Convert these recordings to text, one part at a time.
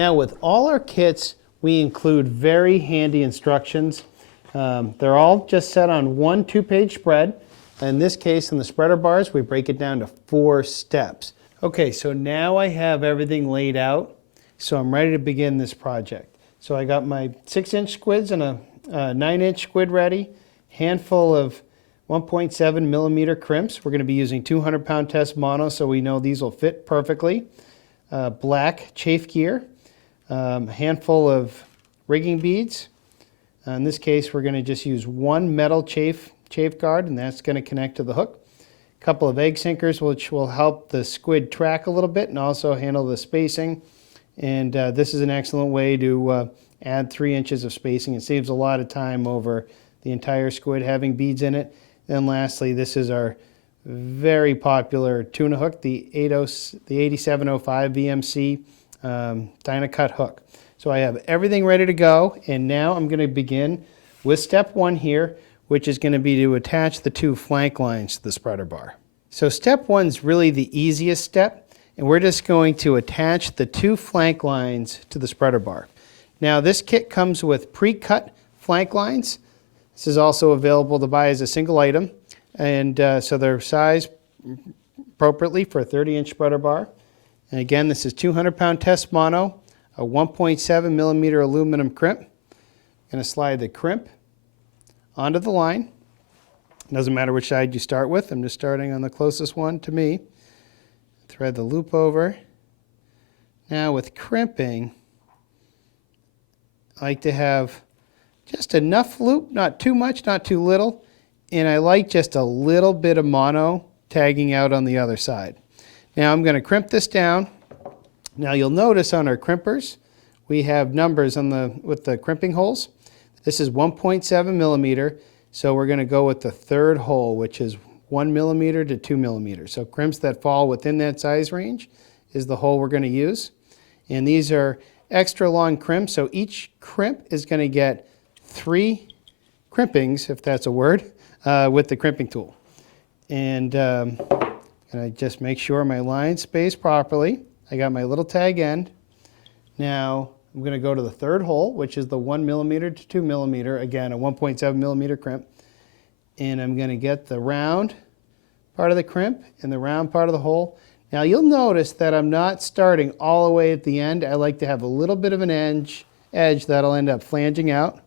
Now with all our kits, we include very handy instructions. They're all just set on one 2-page spread. In this case, in the spreader bars, we break it down to 4 steps. Okay, so now I have everything laid out, so I'm ready to begin this project. So I got my 6-inch squids and a 9-inch squid ready, handful of 1.7 millimeter crimps. We're going to be using 200-pound test mono, so we know these will fit perfectly. Black chafe gear, a handful of rigging beads. In this case, we're going to just use one metal chafe guard, and that's going to connect to the hook. A couple of egg sinkers, which will help the squid track a little bit and also handle the spacing. And this is an excellent way to add 3 inches of spacing. It saves a lot of time over the entire squid having beads in it. Then lastly, this is our very popular tuna hook, the 8705 VMC Dynacut hook. So I have everything ready to go, and now I'm going to begin with step 1 here, which is going to be to attach the 2 flank lines to the spreader bar. So step 1 is really the easiest step, and we're just going to attach the 2 flank lines to the spreader bar. Now this kit comes with pre-cut flank lines. This is also available to buy as a single item, and so they're sized appropriately for a 30-inch spreader bar. And again, this is 200-pound test mono, a 1.7 millimeter aluminum crimp. I'm going to slide the crimp onto the line. It doesn't matter which side you start with. I'm just starting on the closest one to me. Thread the loop over. Now with crimping, I like to have just enough loop, not too much, not too little, and I like just a little bit of mono tagging out on the other side. Now I'm going to crimp this down. Now you'll notice on our crimpers, we have numbers on with the crimping holes. This is 1.7 millimeter, so we're going to go with the 3rd hole, which is 1 millimeter to 2 millimeters. So crimps that fall within that size range is the hole we're going to use. And these are extra long crimps, so each crimp is going to get 3 crimpings, if that's a word, with the crimping tool. And I just make sure my lines space properly. I got my little tag end. Now I'm going to go to the 3rd hole, which is the 1 millimeter to 2 millimeter, again a 1.7 millimeter crimp. And I'm going to get the round part of the crimp and the round part of the hole. Now you'll notice that I'm not starting all the way at the end. I like to have a little bit of an edge that'll end up flanging out.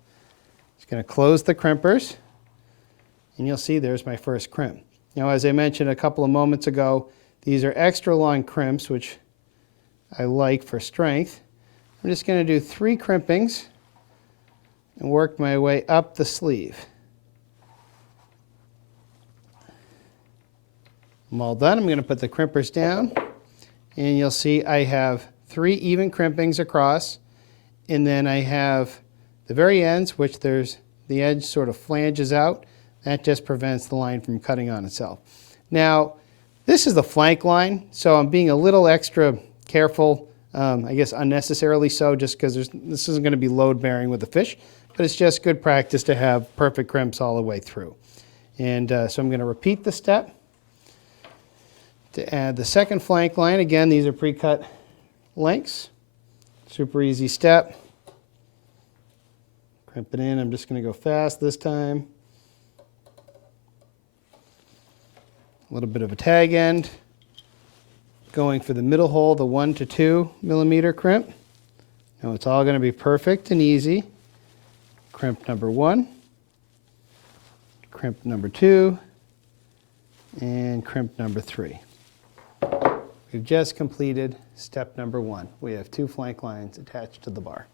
Just going to close the crimpers, and you'll see there's my first crimp. Now, as I mentioned a couple of moments ago, these are extra long crimps, which I like for strength. I'm just going to do 3 crimpings and work my way up the sleeve. I'm all done. I'm going to put the crimpers down, and you'll see I have 3 even crimpings across, and then I have the very ends, which the edge sort of flanges out. That just prevents the line from cutting on itself. Now, this is the flank line, so I'm being a little extra careful, I guess unnecessarily so, just because this isn't going to be load-bearing with the fish, but it's just good practice to have perfect crimps all the way through. And so I'm going to repeat the step to add the 2nd flank line. Again, these are pre-cut lengths. Super easy step. Crimp it in. I'm just going to go fast this time. A little bit of a tag end. Going for the middle hole, the 1 to 2 millimeter crimp. Now it's all going to be perfect and easy. Crimp number 1, crimp number 2, and crimp number 3. We've just completed step number 1. We have 2 flank lines attached to the bar.